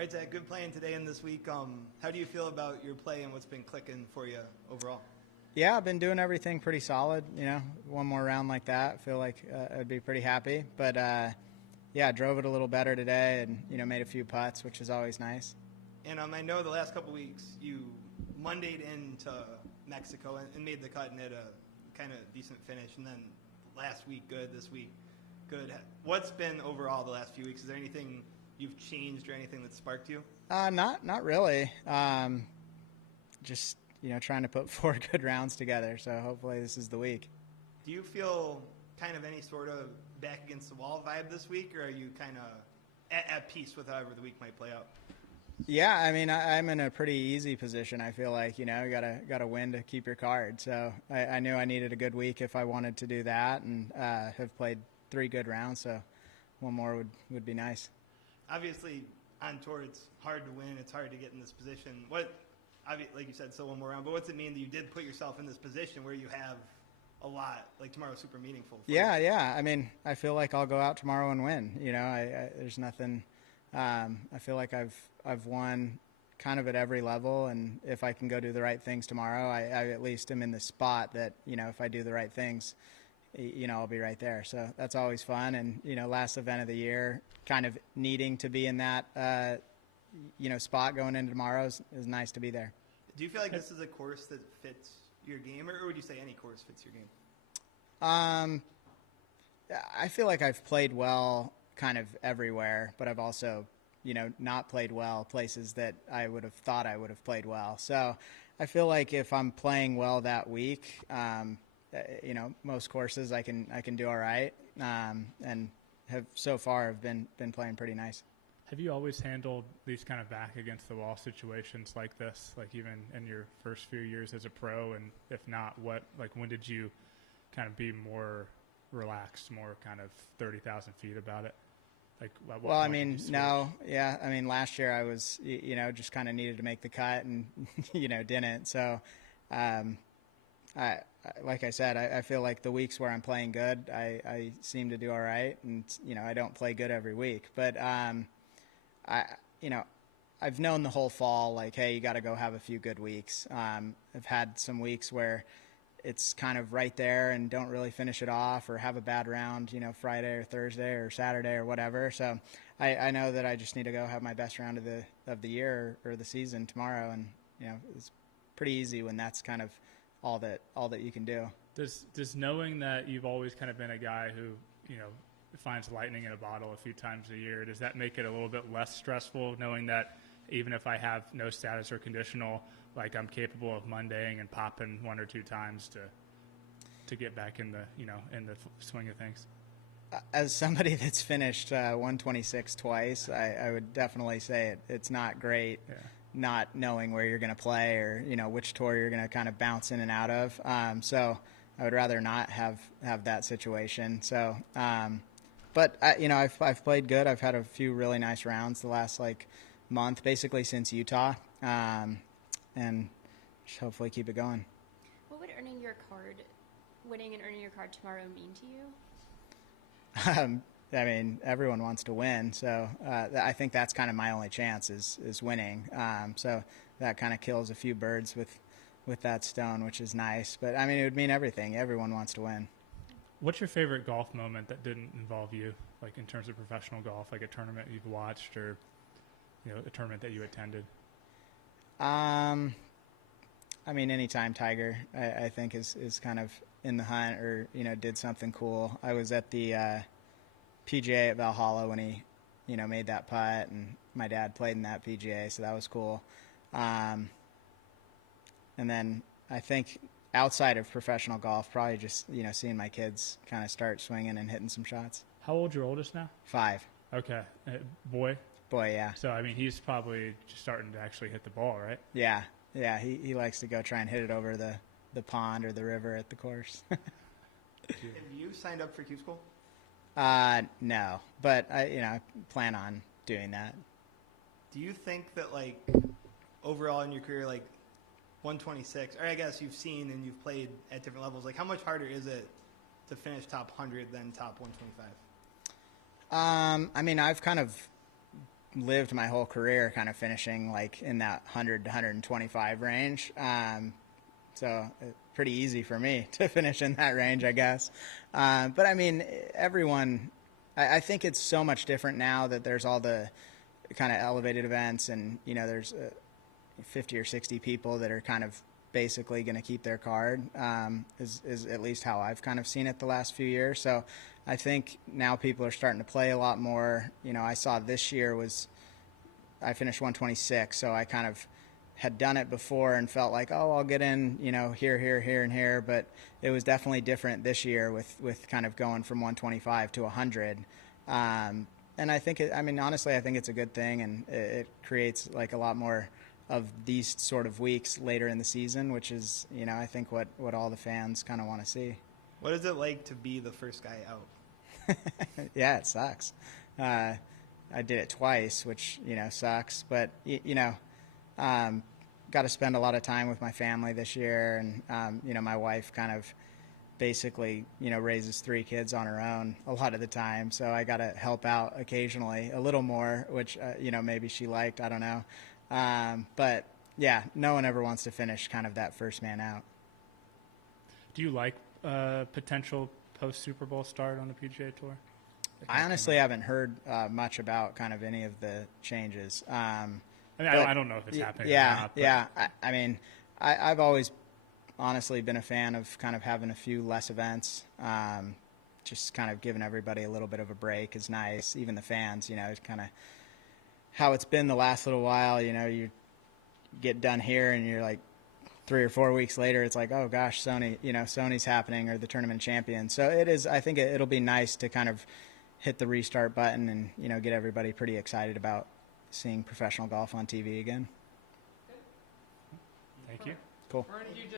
All right, Zach, good playing today and this week. How do you feel about your play and what's been clicking for you overall? Yeah, I've been doing everything pretty solid. One more round like that, I feel like I'd be pretty happy. But, yeah, drove it a little better today and, made a few putts, which is always nice. And I know the last couple weeks you Monday'd into Mexico and made the cut and had a kind of decent finish. And then last week, good. This week, good. What's been overall the last few weeks? Is there anything you've changed or anything that sparked you? Not really. Just trying to put 4 good rounds together. So hopefully this is the week. Do you feel kind of any sort of back against the wall vibe this week, or are you kind of at peace with however the week might play out? Yeah, I mean, I'm in a pretty easy position. I feel like you gotta win to keep your card. So I knew I needed a good week if I wanted to do that, and have played 3 good rounds. So one more would be nice. Obviously, on tour, it's hard to win. It's hard to get in this position. Like you said, still one more round. But what's it mean that you did put yourself in this position where you have a lot? Like tomorrow's super meaningful. Yeah. I mean, I feel like I'll go out tomorrow and win. There's nothing. I feel like I've won kind of at every level, and if I can go do the right things tomorrow, I at least am in the spot that if I do the right things, I'll be right there. So that's always fun. And, last event of the year, kind of needing to be in that, spot going into tomorrow is nice to be there. Do you feel like this is a course that fits your game, or would you say any course fits your game? I feel like I've played well kind of everywhere, but I've also, not played well places that I would have thought I would have played well. So I feel like if I'm playing well that week, most courses I can do all right, and have so far have been playing pretty nice. Have you always handled these kind of back against the wall situations like this, like even in your first few years as a pro? And if not, when did you kind of be more relaxed, more kind of 30,000 feet about it? Last year I was, just kind of needed to make the cut and, didn't. So, like I said, I feel like the weeks where I'm playing good, I seem to do all right. And, I don't play good every week. But, I've known the whole fall, like, hey, you got to go have a few good weeks. I've had some weeks where it's kind of right there and don't really finish it off or have a bad round, Friday or Thursday or Saturday or whatever. So I know that I just need to go have my best round of the year or the season tomorrow. And, it's pretty easy when that's kind of all that you can do. Does knowing that you've always kind of been a guy who, finds lightning in a bottle a few times a year, does that make it a little bit less stressful knowing that even if I have no status or conditional, like I'm capable of Mondaying and popping 1 or 2 times to get back in the in the swing of things? As somebody that's finished 126 twice, I would definitely say it's not great. Yeah. Not knowing where you're going to play or which tour you're going to kind of bounce in and out of. So I would rather not have that situation. So, but I've played good. I've had a few really nice rounds the last month, basically since Utah, and just hopefully keep it going. What would winning and earning your card tomorrow mean to you? I mean, everyone wants to win, so I think that's kind of my only chance is winning. So that kind of kills a few birds with that stone, which is nice. But I mean, it would mean everything. Everyone wants to win. What's your favorite golf moment that didn't involve you, like in terms of professional golf, like a tournament you've watched or a tournament that you attended? I mean, anytime Tiger, I think is kind of in the hunt or did something cool. I was at the PGA at Valhalla when he, made that putt, and my dad played in that PGA, so that was cool. And then I think outside of professional golf, probably just, seeing my kids kind of start swinging and hitting some shots. How old's your oldest now? 5. Okay. Boy? Boy, yeah. So, I mean, he's probably just starting to actually hit the ball, right? Yeah. He likes to go try and hit it over the pond or the river at the course. Have you signed up for Q School? No, but I plan on doing that. Do you think that overall in your career, 126, or I guess you've seen and you've played at different levels, how much harder is it to finish top 100 than top 125? I mean, I've kind of lived my whole career kind of finishing like in that 100 to 125 range. So pretty easy for me to finish in that range, I guess. But I mean, everyone, I think it's so much different now that there's all the kind of elevated events, and, you know, there's 50 or 60 people that are kind of basically going to keep their card, is at least how I've kind of seen it the last few years. So I think now people are starting to play a lot more. You know, I saw this year I finished 126, so I kind of had done it before and felt like, oh, I'll get in, you know, here, and here. But it was definitely different this year with kind of going from 125 to 100. And I think, honestly, I think it's a good thing, and it creates like a lot more of these sort of weeks later in the season, which is, you know, I think what all the fans kind of want to see. What is it like to be the first guy out? Yeah, it sucks. I did it twice, which, you know, sucks. But, you know, got to spend a lot of time with my family this year. And, you know, my wife kind of basically, you know, raises 3 kids on her own a lot of the time. So I got to help out occasionally a little more, which, you know, maybe she liked. I don't know. But, yeah, no one ever wants to finish kind of that first man out. Do you like potential post-Super Bowl start on the PGA Tour? I honestly haven't heard much about kind of any of the changes. I don't know if it's happening or not. But. Yeah. I mean, I've always honestly been a fan of kind of having a few less events. Just kind of giving everybody a little bit of a break is nice. Even the fans, you know, it's kind of how it's been the last little while. You know, you get done here and you're like 3 or 4 weeks later, it's like, oh gosh, Sony's happening, or the tournament champion. So it is. I think it'll be nice to kind of hit the restart button and, you know, get everybody pretty excited about seeing professional golf on TV again. Thank you. Cool.